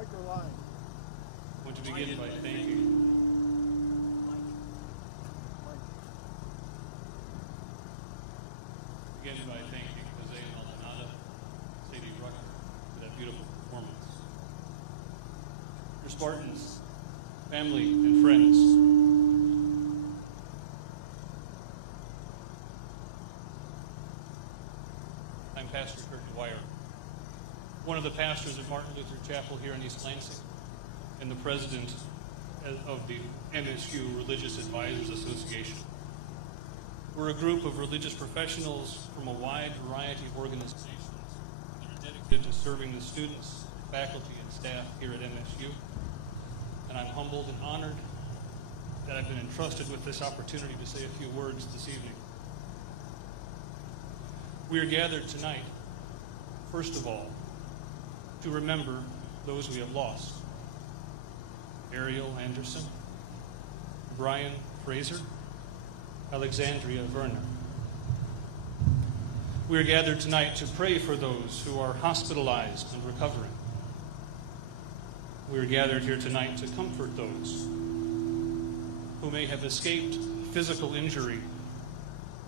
I want to begin by thanking Jose Maldonado, Sadie Ruck for that beautiful performance. Your Spartans, family, and friends, I'm Pastor Kurt Dwyer, one of the pastors of Martin Luther Chapel here in East Lansing, and the president of the MSU Religious Advisors Association. We're a group of religious professionals from a wide variety of organizations that are dedicated to serving the students, faculty, and staff here at MSU. And I'm humbled and honored that I've been entrusted with this opportunity to say a few words this evening. We are gathered tonight, first of all, to remember those we have lost. Ariel Anderson, Brian Fraser, Alexandria Werner. We are gathered tonight to pray for those who are hospitalized and recovering. We are gathered here tonight to comfort those who may have escaped physical injury,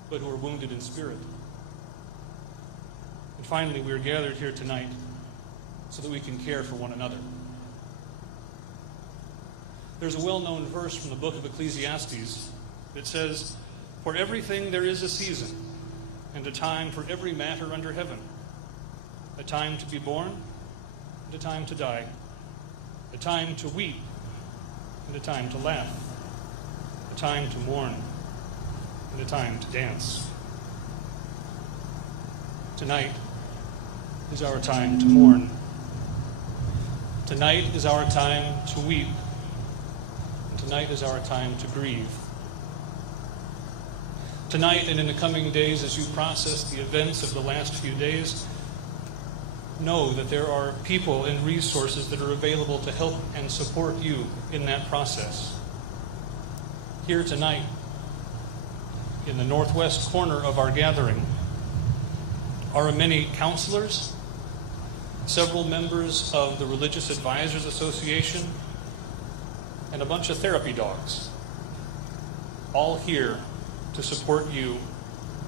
but who are wounded in spirit. And finally, we are gathered here tonight so that we can care for one another. There's a well-known verse from the book of Ecclesiastes that says, "For everything there is a season, and a time for every matter under heaven, a time to be born, and a time to die, a time to weep, and a time to laugh, a time to mourn, and a time to dance." Tonight is our time to mourn. Tonight is our time to weep. And tonight is our time to grieve. Tonight and in the coming days, as you process the events of the last few days, know that there are people and resources that are available to help and support you in that process. Here tonight, in the northwest corner of our gathering, are many counselors, several members of the Religious Advisors Association, and a bunch of therapy dogs, all here to support you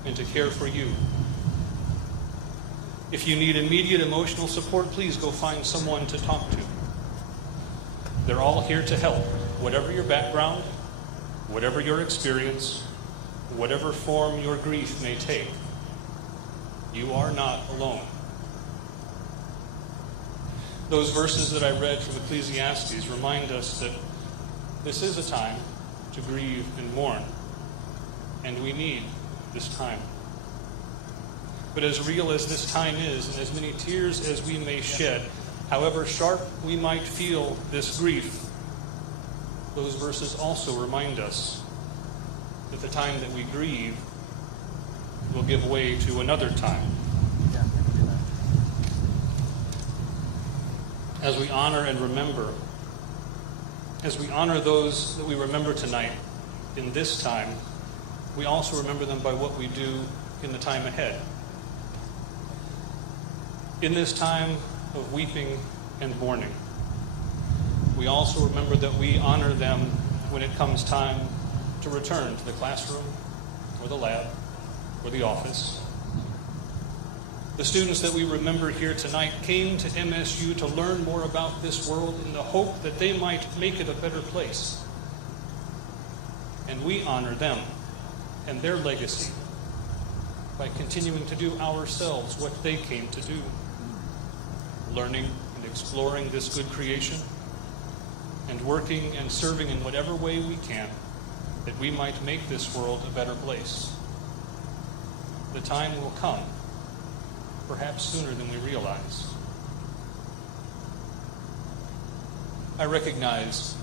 and to care for you. If you need immediate emotional support, please go find someone to talk to. They're all here to help, whatever your background, whatever your experience, whatever form your grief may take. You are not alone. Those verses that I read from Ecclesiastes remind us that this is a time to grieve and mourn, and we need this time. But as real as this time is, and as many tears as we may shed, however sharp we might feel this grief, those verses also remind us that the time that we grieve will give way to another time. As we honor and remember, as we honor those that we remember tonight in this time, we also remember them by what we do in the time ahead. In this time of weeping and mourning, we also remember that we honor them when it comes time to return to the classroom or the lab or the office. The students that we remember here tonight came to MSU to learn more about this world in the hope that they might make it a better place. And we honor them and their legacy by continuing to do ourselves what they came to do, learning and exploring this good creation, and working and serving in whatever way we can that we might make this world a better place. The time will come, perhaps sooner than we realize. I recognize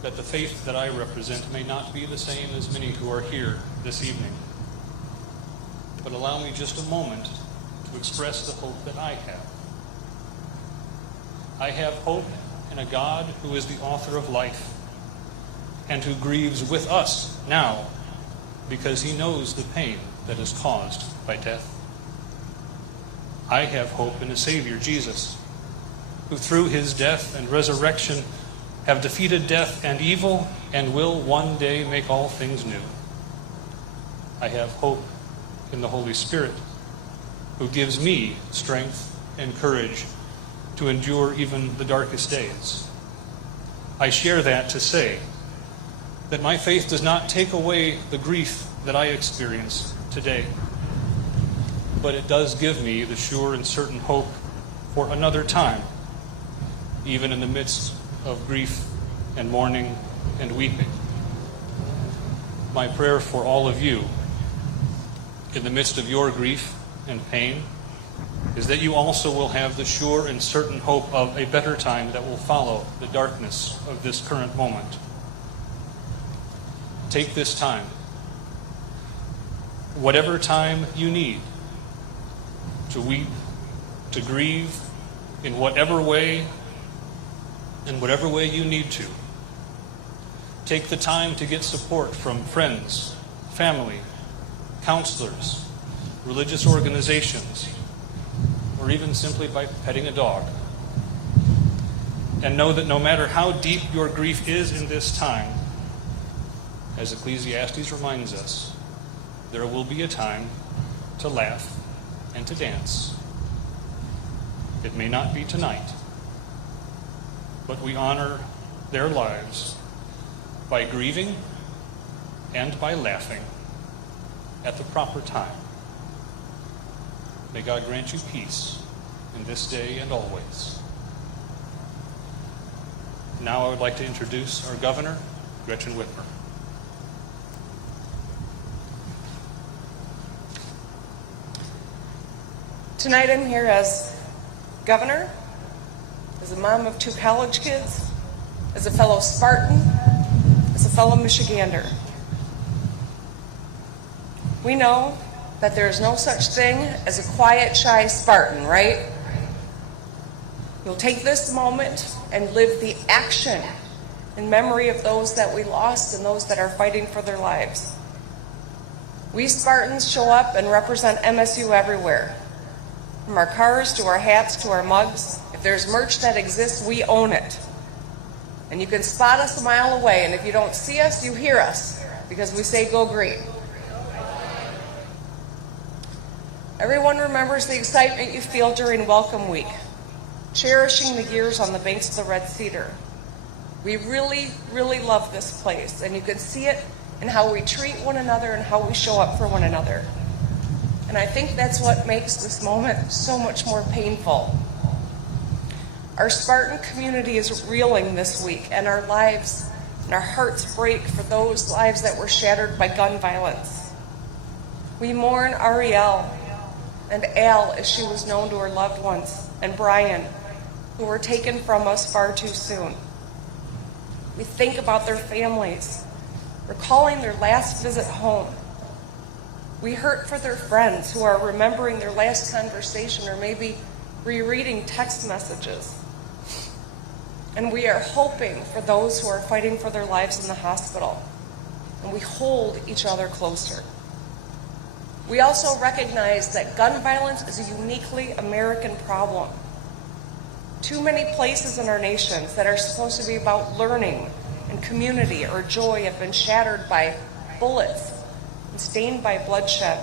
that the faith that I represent may not be the same as many who are here this evening. But allow me just a moment to express the hope that I have. I have hope in a God who is the author of life and who grieves with us now because he knows the pain that is caused by death. I have hope in a Savior, Jesus, who through his death and resurrection have defeated death and evil and will one day make all things new. I have hope in the Holy Spirit, who gives me strength and courage to endure even the darkest days. I share that to say that my faith does not take away the grief that I experience today, but it does give me the sure and certain hope for another time, even in the midst of grief and mourning and weeping. My prayer for all of you in the midst of your grief and pain is that you also will have the sure and certain hope of a better time that will follow the darkness of this current moment. Take this time, whatever time you need, to weep, to grieve, in whatever way you need to. Take the time to get support from friends, family, counselors, religious organizations, or even simply by petting a dog. And know that no matter how deep your grief is in this time, as Ecclesiastes reminds us, there will be a time to laugh and to dance. It may not be tonight, but we honor their lives by grieving and by laughing at the proper time. May God grant you peace in this day and always. Now I would like to introduce our governor, Gretchen Whitmer. Tonight I'm here as governor, as a mom of 2 college kids, as a fellow Spartan, as a fellow Michigander. We know that there is no such thing as a quiet, shy Spartan, right? You'll take this moment and live the action in memory of those that we lost and those that are fighting for their lives. We Spartans show up and represent MSU everywhere. From our cars to our hats to our mugs. If there's merch that exists, we own it. And you can spot us a mile away, and if you don't see us, you hear us, because we say go green. Everyone remembers the excitement you feel during Welcome Week, cherishing the years on the banks of the Red Cedar. We really, really love this place, and you can see it in how we treat one another and how we show up for one another. And I think that's what makes this moment so much more painful. Our Spartan community is reeling this week, and our lives and our hearts break for those lives that were shattered by gun violence. We mourn Ariel and Al, as she was known to her loved ones, and Brian, who were taken from us far too soon. We think about their families, recalling their last visit home. We hurt for their friends who are remembering their last conversation or maybe rereading text messages. And we are hoping for those who are fighting for their lives in the hospital. And we hold each other closer. We also recognize that gun violence is a uniquely American problem. Too many places in our nations that are supposed to be about learning and community or joy have been shattered by bullets and stained by bloodshed.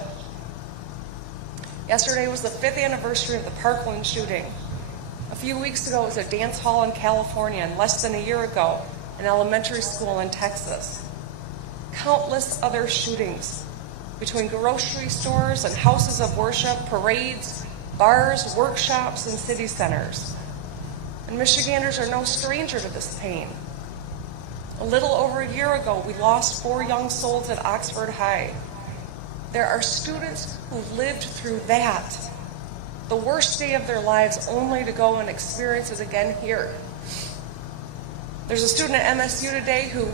Yesterday was the 5th anniversary of the Parkland shooting. A few weeks ago, it was a dance hall in California, and less than a year ago, an elementary school in Texas. Countless other shootings between grocery stores and houses of worship, parades, bars, workshops, and city centers. And Michiganders are no stranger to this pain. A little over a year ago, we lost 4 young souls at Oxford High. There are students who lived through that, the worst day of their lives, only to go and experience it again here. There's a student at MSU today who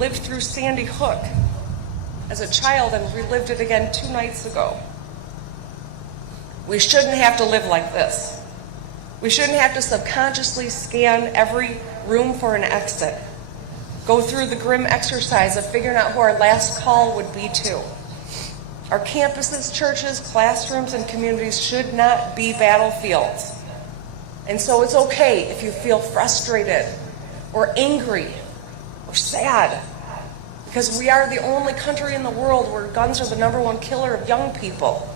lived through Sandy Hook as a child and relived it again 2 nights ago. We shouldn't have to live like this. We shouldn't have to subconsciously scan every room for an exit. Go through the grim exercise of figuring out who our last call would be to. Our campuses, churches, classrooms, and communities should not be battlefields. And so it's okay if you feel frustrated or angry or sad, because we are the only country in the world where guns are the #1 killer of young people.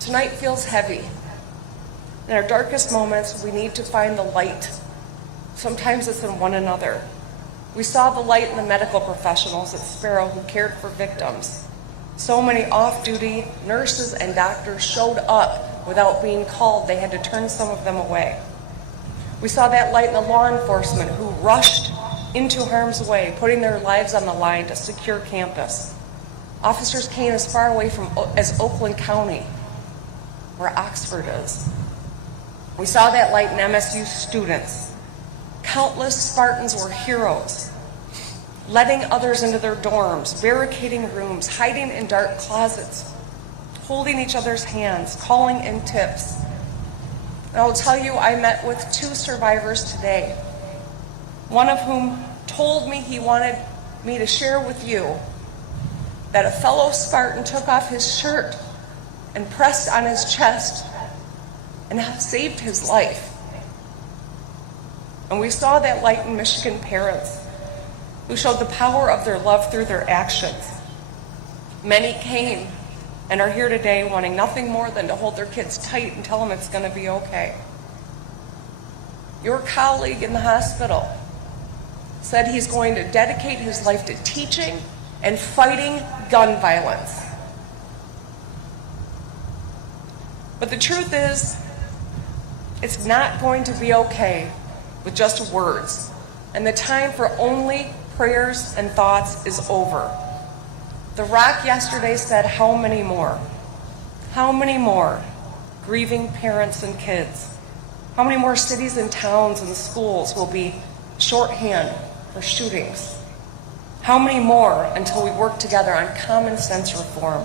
Tonight feels heavy. In our darkest moments, we need to find the light. Sometimes it's in one another. We saw the light in the medical professionals at Sparrow who cared for victims. So many off-duty nurses and doctors showed up without being called. They had to turn some of them away. We saw that light in the law enforcement who rushed into harm's way, putting their lives on the line to secure campus. Officers came as far away as Oakland County, where Oxford is. We saw that light in MSU students. Countless Spartans were heroes, letting others into their dorms, barricading rooms, hiding in dark closets, holding each other's hands, calling in tips. And I will tell you, I met with 2 survivors today, one of whom told me he wanted me to share with you that a fellow Spartan took off his shirt and pressed on his chest and saved his life. And we saw that light in Michigan parents who showed the power of their love through their actions. Many came and are here today wanting nothing more than to hold their kids tight and tell them it's going to be okay. Your colleague in the hospital said he's going to dedicate his life to teaching and fighting gun violence. But the truth is, it's not going to be okay with just words, and the time for only prayers and thoughts is over. The Rock yesterday said, how many more? How many more grieving parents and kids? How many more cities and towns and schools will be shorthand for shootings? How many more until we work together on common sense reform?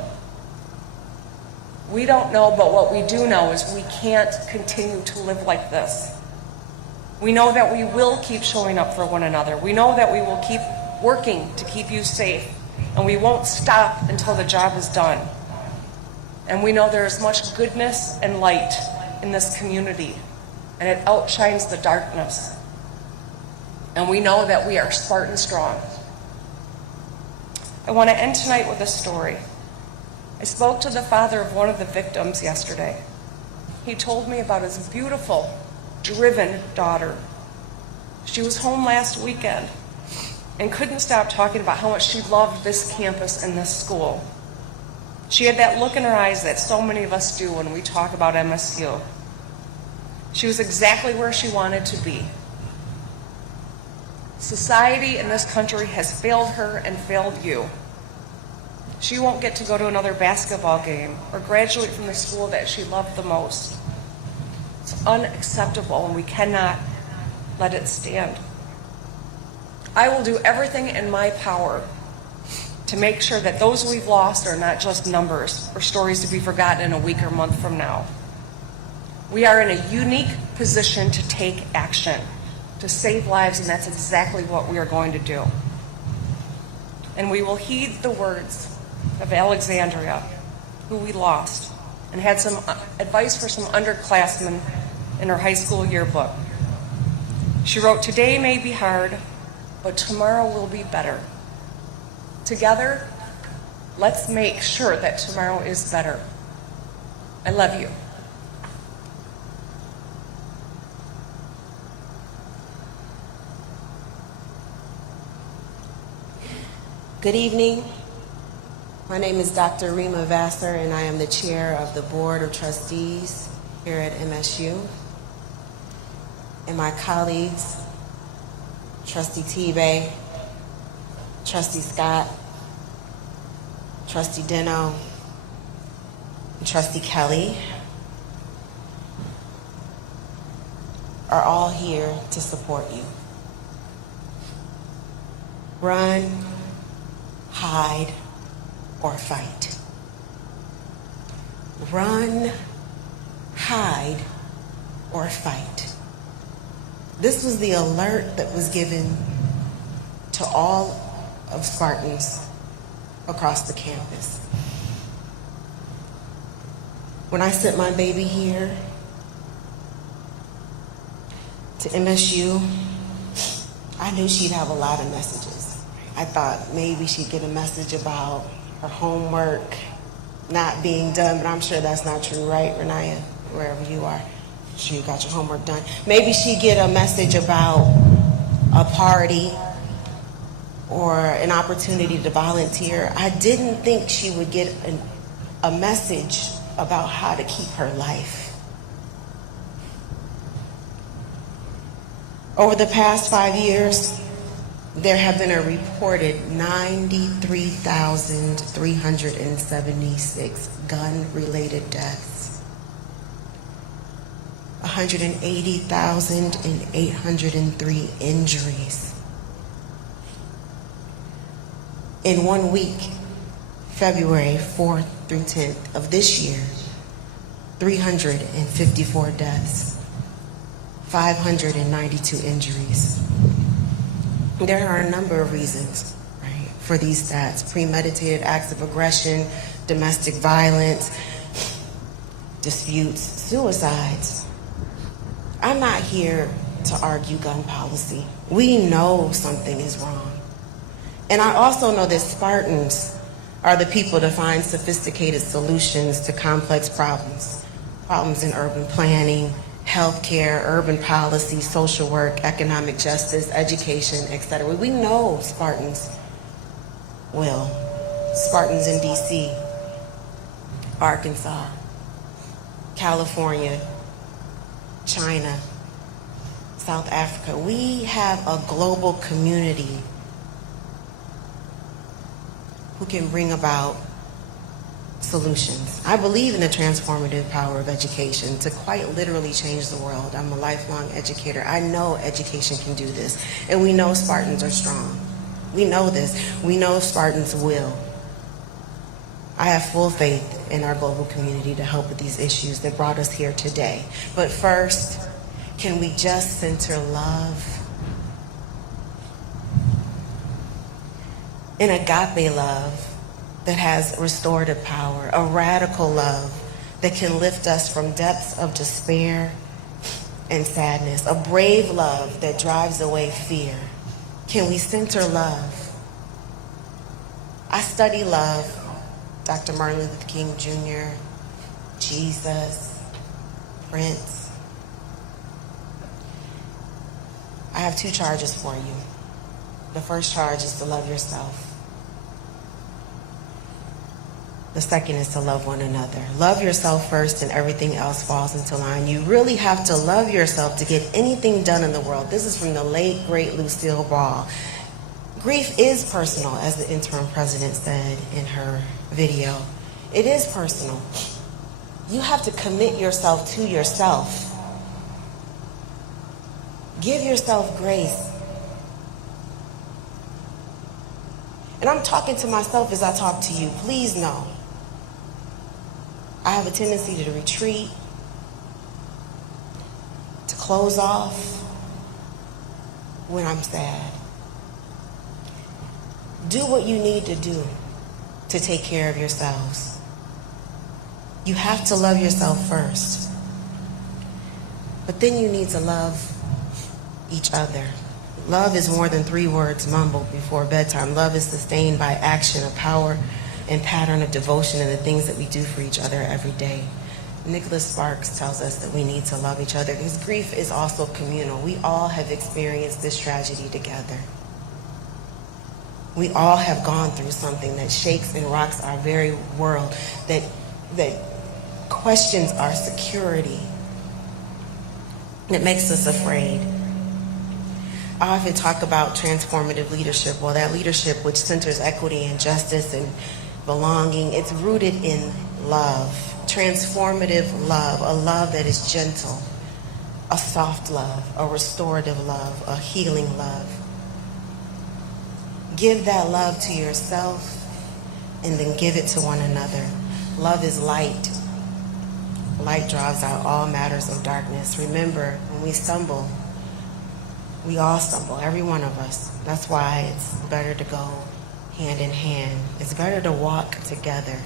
We don't know, but what we do know is we can't continue to live like this. We know that we will keep showing up for one another. We know that we will keep working to keep you safe, and we won't stop until the job is done. And we know there is much goodness and light in this community, and it outshines the darkness. And we know that we are Spartan strong. I want to end tonight with a story. I spoke to the father of one of the victims yesterday. He told me about his beautiful, driven daughter. She was home last weekend and couldn't stop talking about how much she loved this campus and this school. She had that look in her eyes that so many of us do when we talk about MSU. She was exactly where she wanted to be. Society in this country has failed her and failed you. She won't get to go to another basketball game or graduate from the school that she loved the most. It's unacceptable, and we cannot let it stand. I will do everything in my power to make sure that those we've lost are not just numbers or stories to be forgotten in a week or month from now. We are in a unique position to take action, to save lives, and that's exactly what we are going to do. And we will heed the words of Alexandria, who we lost, and had some advice for some underclassmen in her high school yearbook. She wrote, "Today may be hard, but tomorrow will be better. Together, let's make sure that tomorrow is better. I love you." Good evening. My name is Dr. Rima Vassar, and I am the chair of the Board of Trustees here at MSU. And my colleagues, Trustee Tebay, Trustee Scott, Trustee Deno, and Trustee Kelly are all here to support you. Run, hide, or fight. Run, hide, or fight. This was the alert that was given to all of Spartans across the campus. When I sent my baby here to MSU, I knew she'd have a lot of messages. I thought maybe she'd get a message about her homework not being done, but I'm sure that's not true, right, Renaya? Wherever you are, I'm sure you got your homework done. Maybe she'd get a message about a party or an opportunity to volunteer. I didn't think she would get a message about how to keep her life. Over the past 5 years, there have been a reported 93,376 gun-related deaths, 180,803 injuries. In 1 week, February 4th through 10th of this year, 354 deaths, 592 injuries. There are a number of reasons, right, for these stats: premeditated acts of aggression, domestic violence, disputes, suicides. I'm not here to argue gun policy. We know something is wrong. And I also know that Spartans are the people to find sophisticated solutions to complex problems. Problems in urban planning, healthcare, urban policy, social work, economic justice, education, etc. We know Spartans will. Spartans in DC, Arkansas, California, China, South Africa. We have a global community who can bring about solutions. I believe in the transformative power of education to quite literally change the world. I'm a lifelong educator. I know education can do this. And we know Spartans are strong. We know this. We know Spartans will. I have full faith in our global community to help with these issues that brought us here today. But first, can we just center love? An agape love that has restorative power, a radical love that can lift us from depths of despair and sadness, a brave love that drives away fear. Can we center love? I study love. Dr. Martin Luther King Jr., Jesus, Prince. I have 2 charges for you. The first charge is to love yourself. The second is to love one another. Love yourself first and everything else falls into line. You really have to love yourself to get anything done in the world. This is from the late, great Lucille Ball. Grief is personal, as the interim president said in her video. It is personal. You have to commit yourself to yourself. Give yourself grace. And I'm talking to myself as I talk to you. Please know, I have a tendency to retreat, to close off when I'm sad. Do what you need to do to take care of yourselves. You have to love yourself first. But then you need to love each other. Love is more than 3 words mumbled before bedtime. Love is sustained by action, a power and pattern of devotion in the things that we do for each other every day. Nicholas Sparks tells us that we need to love each other because grief is also communal. We all have experienced this tragedy together. We all have gone through something that shakes and rocks our very world, that questions our security, that makes us afraid. I often talk about transformative leadership. Well, that leadership which centers equity and justice and belonging, it's rooted in love, transformative love, a love that is gentle, a soft love, a restorative love, a healing love. Give that love to yourself and then give it to one another. Love is light. Light drives out all matters of darkness. Remember, when we stumble, we all stumble, every one of us. That's why it's better to go hand in hand. It's better to walk together.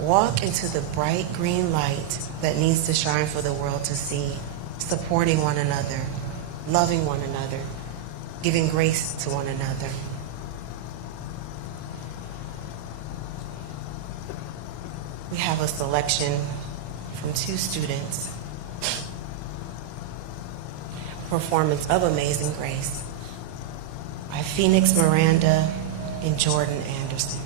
Walk into the bright green light that needs to shine for the world to see, supporting one another, loving one another, giving grace to one another. We have a selection from 2 students, performance of Amazing Grace by Phoenix Miranda and Jordan Anderson.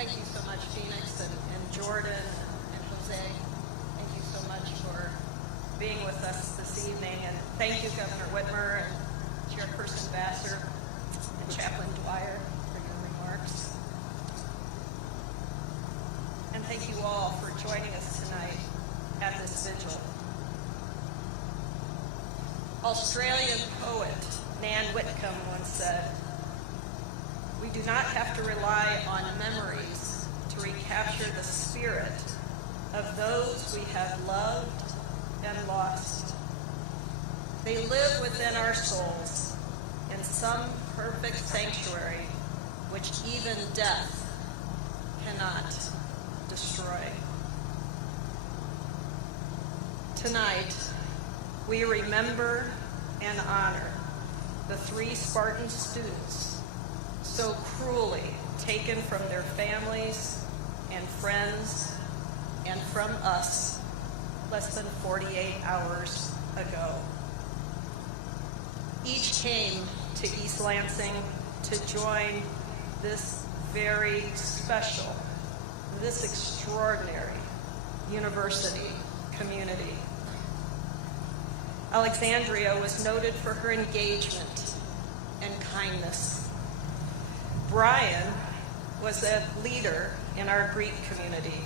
Thank you so much, Phoenix and Jordan and Jose. Thank you so much for being with us this evening. And thank you, Governor Whitmer and Chairperson Vassar and Chaplain Dwyer for your remarks. And thank you all for joining us tonight at this vigil. Australian poet Nan Whitcomb once said, "We do not have to rely on memories to recapture the spirit of those we have loved and lost. They live within our souls in in some perfect sanctuary which even death cannot destroy. Tonight, we remember and honor the 3 Spartan students so cruelly taken from their families and friends and from us less than 48 hours ago. Each came to East Lansing to join this very special, this extraordinary university community. Alexandria was noted for her engagement and kindness. Brian was a leader in our Greek community,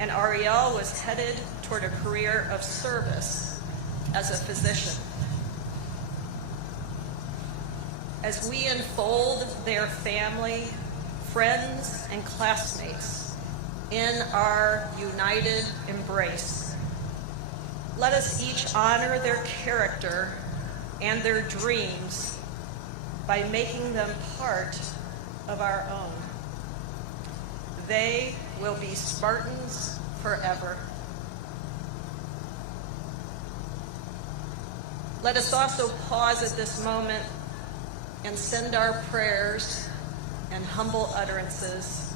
and Ariel was headed toward a career of service as a physician. As we enfold their family, friends, and classmates in our united embrace, let us each honor their character and their dreams by making them part of our own. They will be Spartans forever. Let us also pause at this moment and send our prayers and humble utterances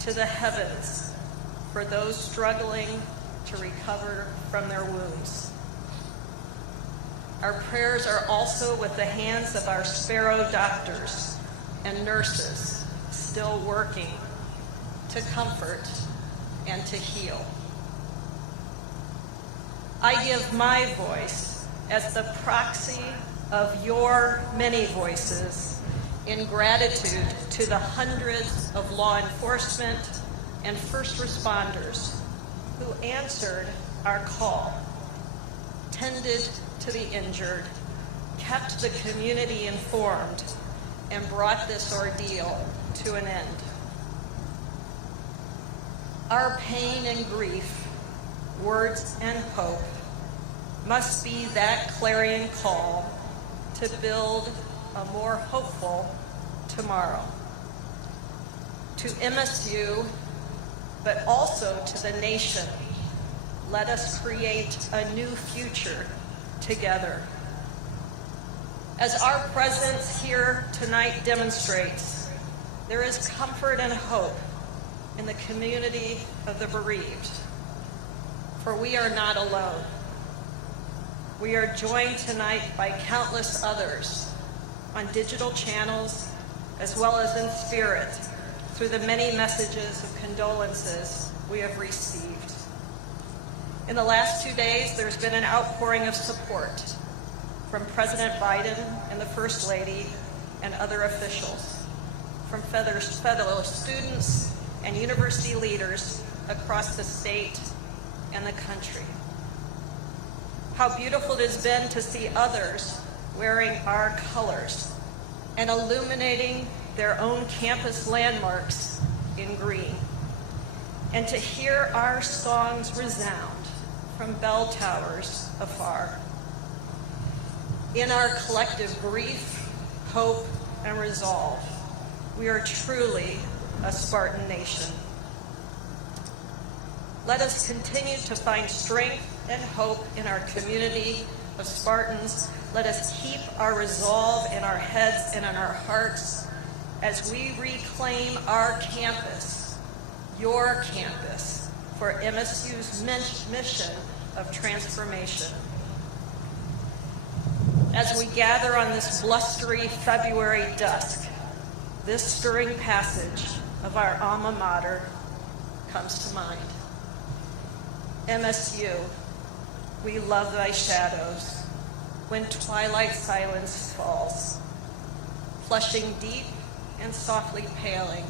to the heavens for those struggling to recover from their wounds. Our prayers are also with the hands of our sparrow doctors and nurses still working to comfort and to heal. I give my voice as the proxy of your many voices in gratitude to the hundreds of law enforcement and first responders who answered our call, tended to the injured, kept the community informed, and brought this ordeal to an end. Our pain and grief, words and hope must be that clarion call to build a more hopeful tomorrow. To MSU, but also to the nation, let us create a new future together. As our presence here tonight demonstrates, there is comfort and hope in the community of the bereaved, for we are not alone. We are joined tonight by countless others on digital channels, as well as in spirit, through the many messages of condolences we have received. In the last 2 days, there's been an outpouring of support from President Biden and the First Lady and other officials, from fellow students and university leaders across the state and the country. How beautiful it has been to see others wearing our colors and illuminating their own campus landmarks in green, and to hear our songs resound from bell towers afar. In our collective grief, hope, and resolve, we are truly a Spartan nation. Let us continue to find strength and hope in our community of Spartans. Let us keep our resolve in our heads and in our hearts as we reclaim our campus, your campus, for MSU's mission of transformation. As we gather on this blustery February dusk, this stirring passage of our alma mater comes to mind. MSU, we love thy shadows when twilight silence falls, flushing deep and softly paling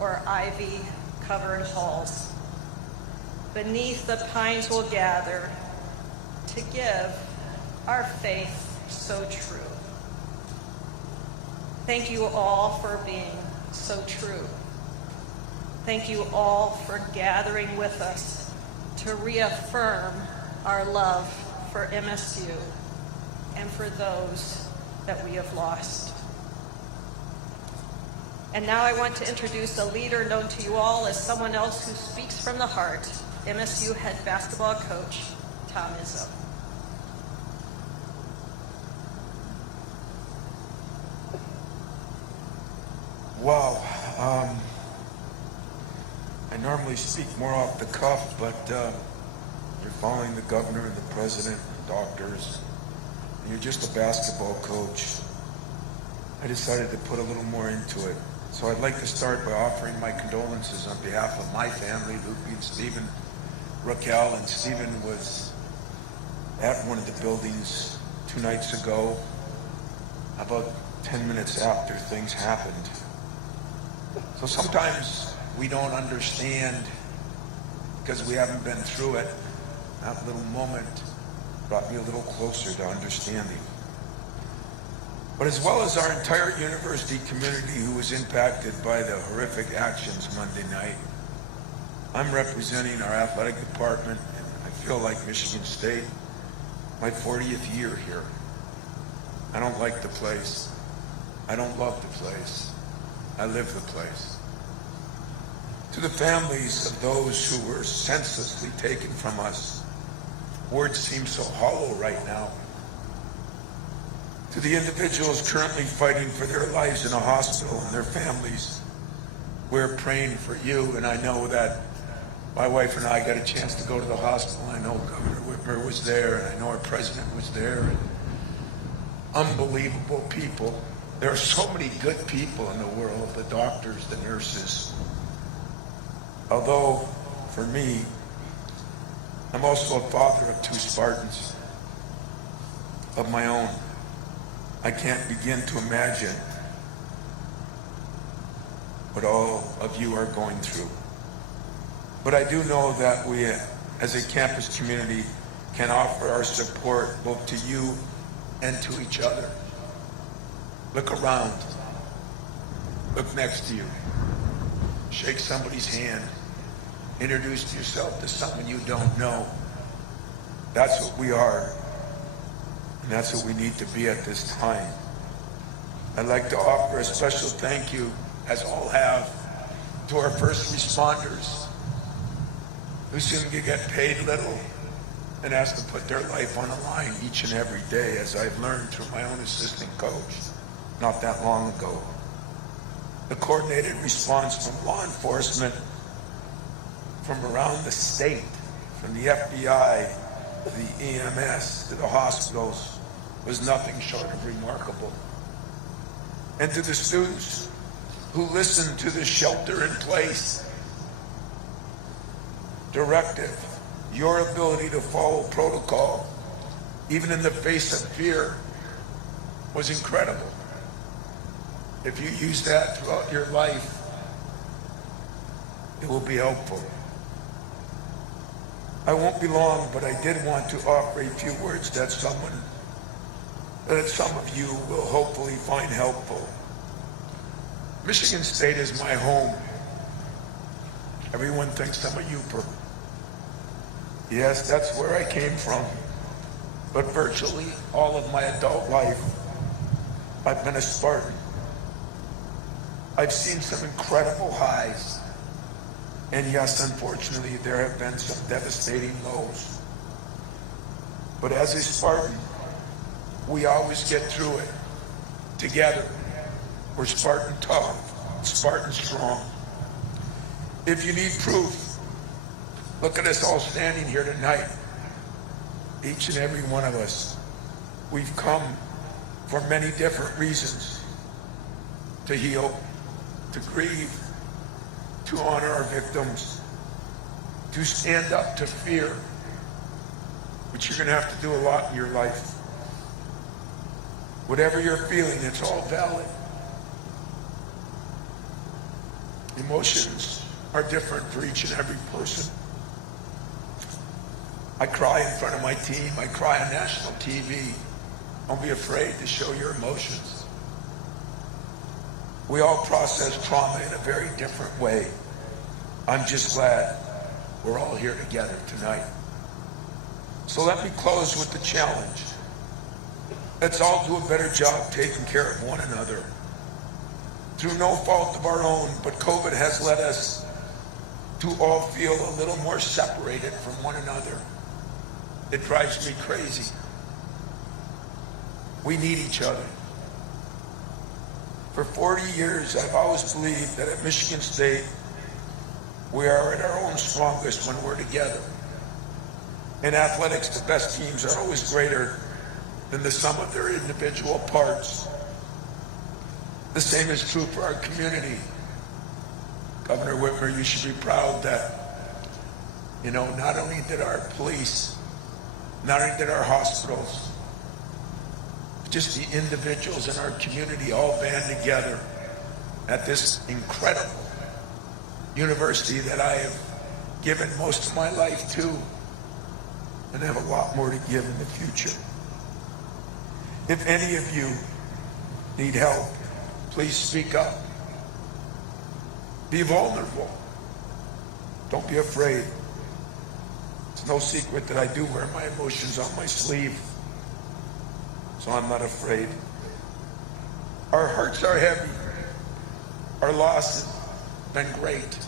o'er ivy-covered halls. Beneath the pines we'll gather to give our faith so true. Thank you all for being so true. Thank you all for gathering with us to reaffirm our love for MSU and for those that we have lost. And now I want to introduce a leader known to you all as someone else who speaks from the heart, MSU head basketball coach, Tom Izzo. Wow. I normally speak more off the cuff, but you're following the governor and the president and doctors, and you're just a basketball coach. I decided to put a little more into it. So I'd like to start by offering my condolences on behalf of my family, Lupe and Stephen, Raquel, and Stephen was at one of the buildings 2 nights ago, about 10 minutes after things happened. So sometimes we don't understand because we haven't been through it. That little moment brought me a little closer to understanding. But as well as our entire university community who was impacted by the horrific actions Monday night, I'm representing our athletic department, and I feel like Michigan State, my 40th year here. I don't like the place. I don't love the place. I live the place. To the families of those who were senselessly taken from us, words seem so hollow right now. To the individuals currently fighting for their lives in a hospital and their families, we're praying for you, and I know that my wife and I got a chance to go to the hospital. I know Governor Whitmer was there, and I know our president was there, and unbelievable people. There are so many good people in the world, the doctors, the nurses. Although, for me, I'm also a father of 2 Spartans of my own. I can't begin to imagine what all of you are going through. But I do know that we, as a campus community, can offer our support both to you and to each other. Look around. Look next to you. Shake somebody's hand. Introduce yourself to someone you don't know. That's what we are. And that's what we need to be at this time. I'd like to offer a special thank you, as all have, to our first responders who seem to get paid little and asked to put their life on the line each and every day, as I've learned through my own assistant coach not that long ago. The coordinated response from law enforcement from around the state, from the FBI, the EMS, to the hospitals, was nothing short of remarkable. And to the students who listened to the shelter-in-place directive, your ability to follow protocol, even in the face of fear, was incredible. If you use that throughout your life, it will be helpful. I won't be long, but I did want to offer a few words that some of you will hopefully find helpful. Michigan State is my home. Everyone thinks I'm a Uper. Yes, that's where I came from. But virtually all of my adult life, I've been a Spartan. I've seen some incredible highs. And yes, unfortunately, there have been some devastating lows. But as a Spartan, we always get through it together. We're Spartan tough, Spartan strong. If you need proof, look at us all standing here tonight. Each and every one of us. We've come for many different reasons. To heal, to grieve, to honor our victims, to stand up to fear, but you're going to have to do a lot in your life. Whatever you're feeling, it's all valid. Emotions are different for each and every person. I cry in front of my team. I cry on national TV. Don't be afraid to show your emotions. We all process trauma in a very different way. I'm just glad we're all here together tonight. So let me close with the challenge. Let's all do a better job taking care of one another. Through no fault of our own, but COVID has led us to all feel a little more separated from one another. It drives me crazy. We need each other. For 40 years, I've always believed that at Michigan State, we are at our own strongest when we're together. In athletics, the best teams are always greater than the sum of their individual parts. The same is true for our community. Governor Whitmer, you should be proud that, not only did our police, not only did our hospitals, just the individuals in our community all band together at this incredible university that I have given most of my life to and have a lot more to give in the future. If any of you need help, please speak up. Be vulnerable. Don't be afraid. It's no secret that I do wear my emotions on my sleeve, so I'm not afraid. Our hearts are heavy. Our loss has been great.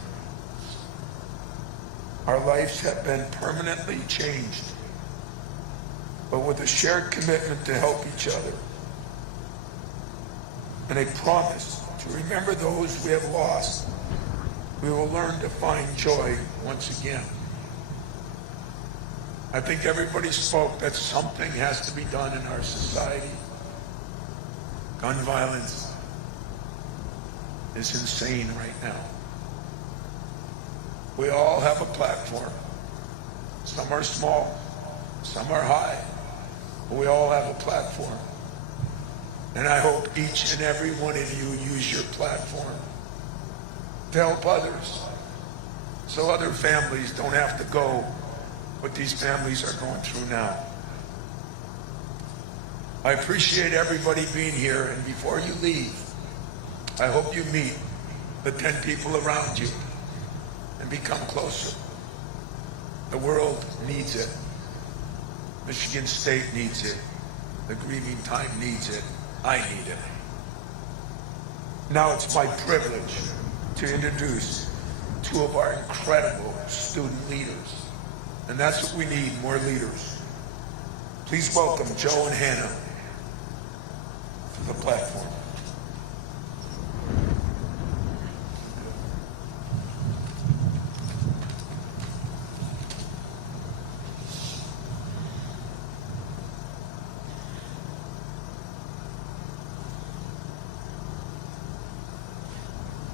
Our lives have been permanently changed. But with a shared commitment to help each other and a promise to remember those we have lost, we will learn to find joy once again. I think everybody spoke that something has to be done in our society. Gun violence is insane right now. We all have a platform. Some are small, some are high, but we all have a platform. And I hope each and every one of you use your platform to help others, so other families don't have to go what these families are going through now. I appreciate everybody being here, and before you leave, I hope you meet the 10 people around you and become closer. The world needs it. Michigan State needs it. The grieving time needs it. I need it. Now it's my privilege to introduce two of our incredible student leaders. And that's what we need, more leaders. Please welcome Joe and Hannah to the platform.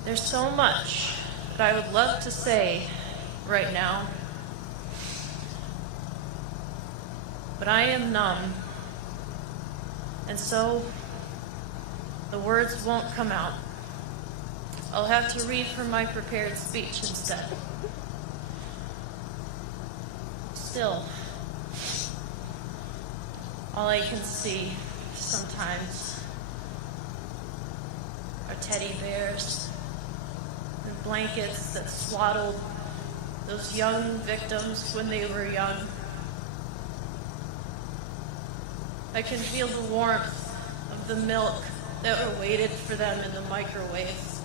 There's so much that I would love to say right now, but I am numb, and so the words won't come out. I'll have to read from my prepared speech instead. Still, all I can see sometimes are teddy bears and blankets that swaddled those young victims when they were young. I can feel the warmth of the milk that waited for them in the microwave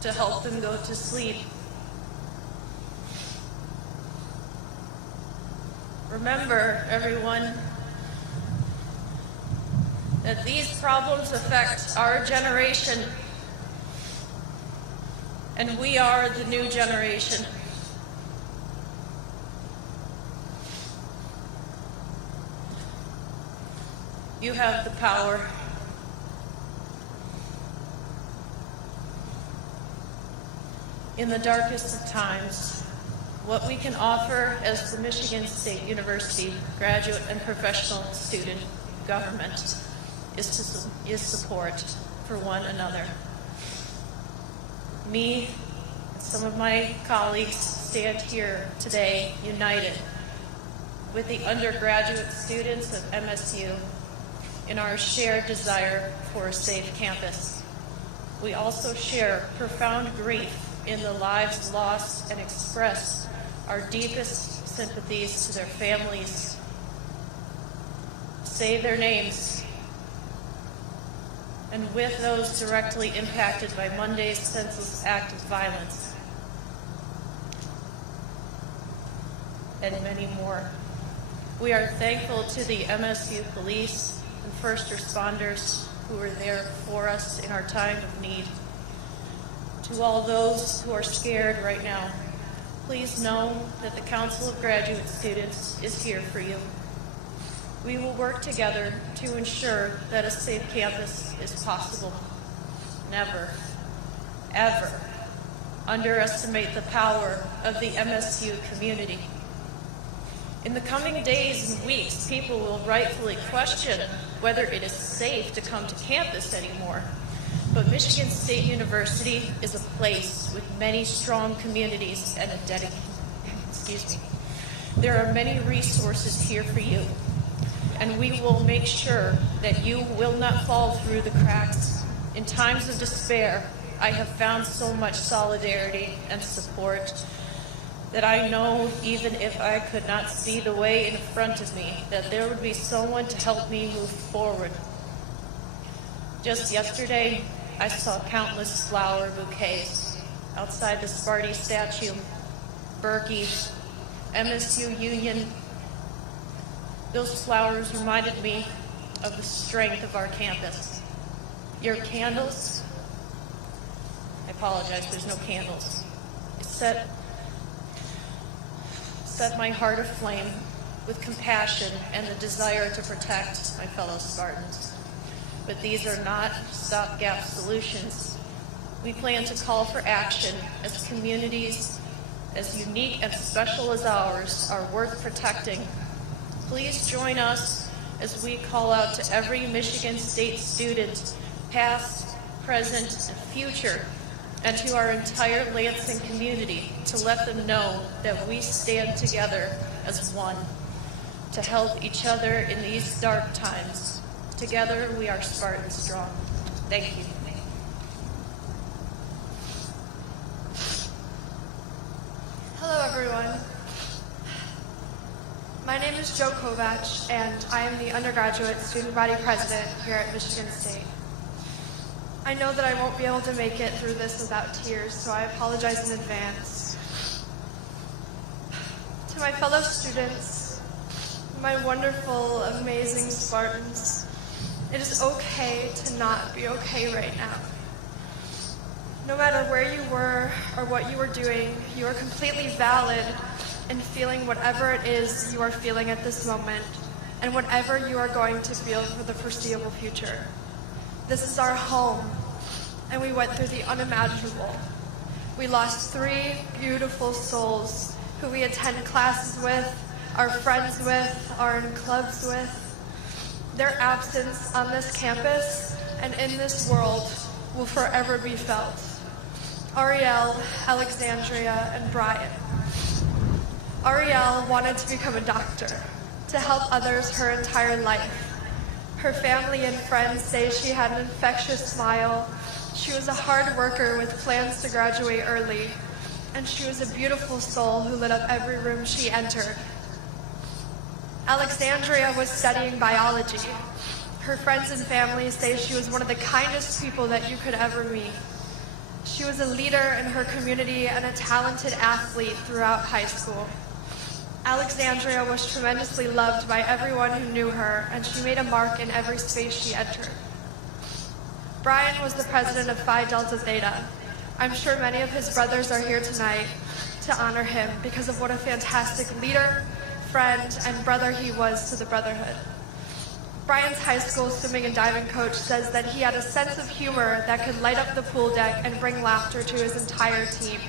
to help them go to sleep. Remember, everyone, that these problems affect our generation, and we are the new generation. You have the power. In the darkest of times, what we can offer as the Michigan State University graduate and professional student government is support for one another. Me and some of my colleagues stand here today united with the undergraduate students of MSU in our shared desire for a safe campus. We also share profound grief in the lives lost and express our deepest sympathies to their families, say their names, and with those directly impacted by Monday's senseless act of violence, and many more. We are thankful to the MSU police and first responders who were there for us in our time of need. To all those who are scared right now, please know that the Council of Graduate Students is here for you. We will work together to ensure that a safe campus is possible. Never, ever underestimate the power of the MSU community. In the coming days and weeks, people will rightfully question whether it is safe to come to campus anymore. But Michigan State University is a place with many strong communities and a There are many resources here for you, and we will make sure that you will not fall through the cracks. In times of despair, I have found so much solidarity and support that I know even if I could not see the way in front of me, that there would be someone to help me move forward. Just yesterday, I saw countless flower bouquets outside the Sparty statue, Berkey, MSU Union. Those flowers reminded me of the strength of our campus. Your candles, I apologize, there's no candles. It set my heart aflame with compassion and the desire to protect my fellow Spartans. But these are not stopgap solutions. We plan to call for action as communities as unique and special as ours are worth protecting. Please join us as we call out to every Michigan State student, past, present, and future, and to our entire Lansing community to let them know that we stand together as one to help each other in these dark times. Together we are Spartan strong. Thank you. Hello everyone. My name is Joe Kovach, and I am the undergraduate student body president here at Michigan State. I know that I won't be able to make it through this without tears, so I apologize in advance. To my fellow students, my wonderful, amazing Spartans, it is okay to not be okay right now. No matter where you were or what you were doing, you are completely valid in feeling whatever it is you are feeling at this moment and whatever you are going to feel for the foreseeable future. This is our home, and we went through the unimaginable. We lost 3 beautiful souls who we attend classes with, are friends with, are in clubs with. Their absence on this campus and in this world will forever be felt. Ariel, Alexandria, and Brian. Ariel wanted to become a doctor, to help others her entire life. Her family and friends say she had an infectious smile. She was a hard worker with plans to graduate early, and she was a beautiful soul who lit up every room she entered. Alexandria was studying biology. Her friends and family say she was one of the kindest people that you could ever meet. She was a leader in her community and a talented athlete throughout high school. Alexandria was tremendously loved by everyone who knew her, and she made a mark in every space she entered. Brian was the president of Phi Delta Theta. I'm sure many of his brothers are here tonight to honor him because of what a fantastic leader, friend, and brother he was to the brotherhood. Brian's high school swimming and diving coach says that he had a sense of humor that could light up the pool deck and bring laughter to his entire team.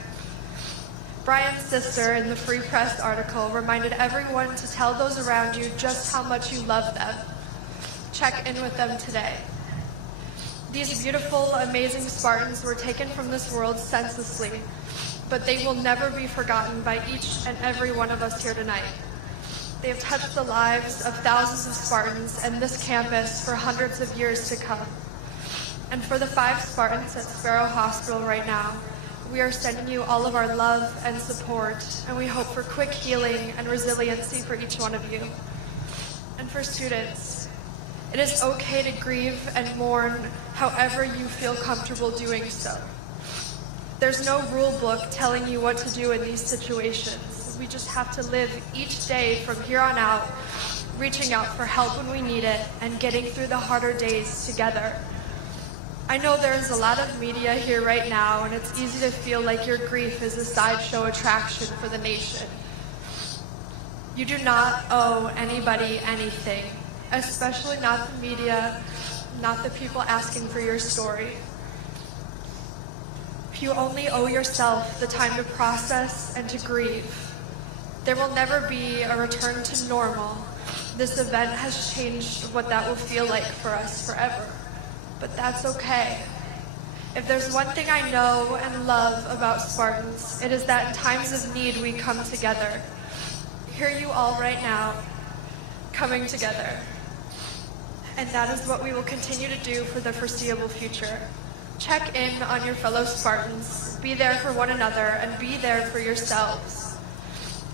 Brian's sister, in the Free Press article, reminded everyone to tell those around you just how much you love them. Check in with them today. These beautiful, amazing Spartans were taken from this world senselessly, but they will never be forgotten by each and every one of us here tonight. They have touched the lives of thousands of Spartans and this campus for hundreds of years to come. And for the 5 Spartans at Sparrow Hospital right now, we are sending you all of our love and support, and we hope for quick healing and resiliency for each one of you. And for students, It is okay to grieve and mourn however you feel comfortable doing so. There's no rule book telling you what to do in these situations. We just have to live each day from here on out, reaching out for help when we need it and getting through the harder days together. I know there's a lot of media here right now, and it's easy to feel like your grief is a sideshow attraction for the nation. You do not owe anybody anything, especially not the media, not the people asking for your story. You only owe yourself the time to process and to grieve. There will never be a return to normal. This event has changed what that will feel like for us forever. But that's okay. If there's one thing I know and love about Spartans, it is that in times of need we come together. Here you all right now, coming together. And that is what we will continue to do for the foreseeable future. Check in on your fellow Spartans, be there for one another, and be there for yourselves.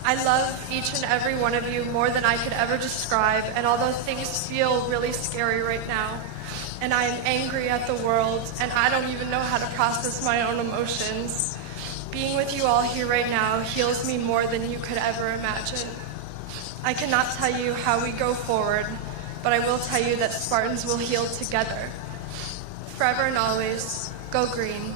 I love each and every one of you more than I could ever describe, and although things feel really scary right now, and I am angry at the world, and I don't even know how to process my own emotions, being with you all here right now heals me more than you could ever imagine. I cannot tell you how we go forward, but I will tell you that Spartans will heal together. Forever and always, go green.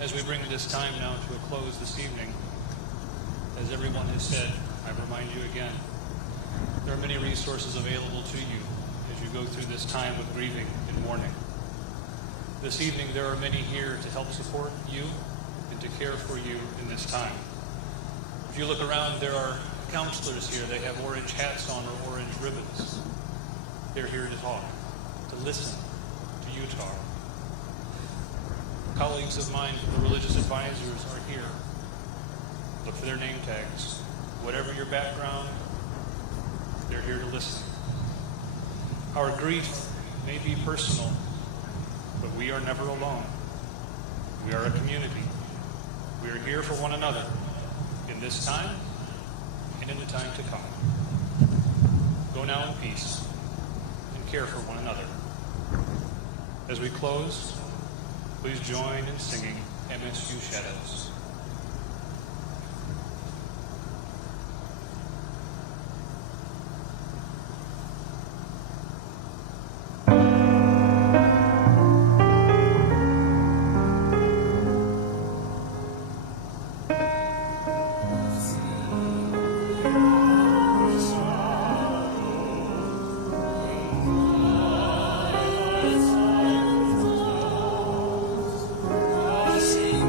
As we bring this time now to a close this evening, as everyone has said, I remind you again, there are many resources available to you as you go through this time of grieving and mourning. This evening, there are many here to help support you and to care for you in this time. If you look around, there are counselors here. They have orange hats on or orange ribbons. They're here to talk, to listen to you talk. Colleagues of mine from the religious advisors are here. Look for their name tags. Whatever your background, they're here to listen. Our grief may be personal, but we are never alone. We are a community. We are here for one another in this time and in the time to come. Go now in peace and care for one another. As we close, please join in singing MSU Shadows. Sing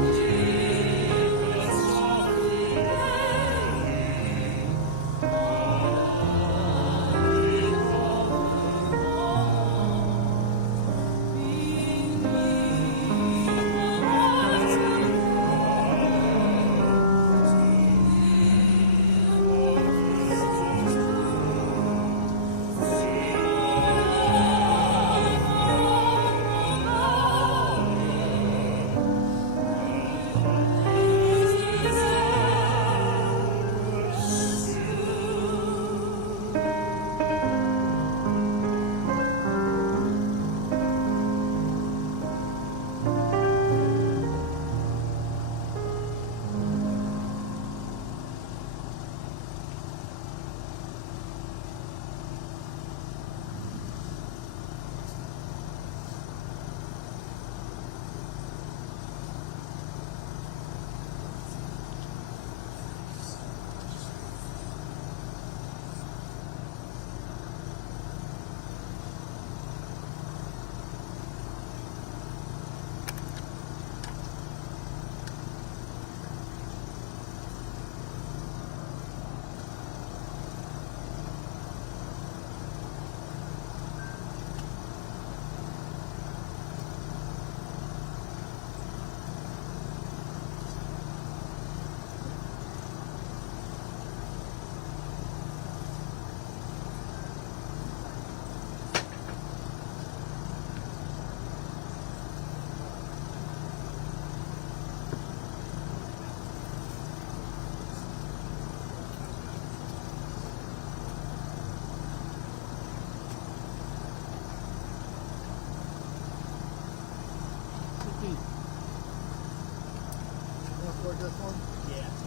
this one? Yeah.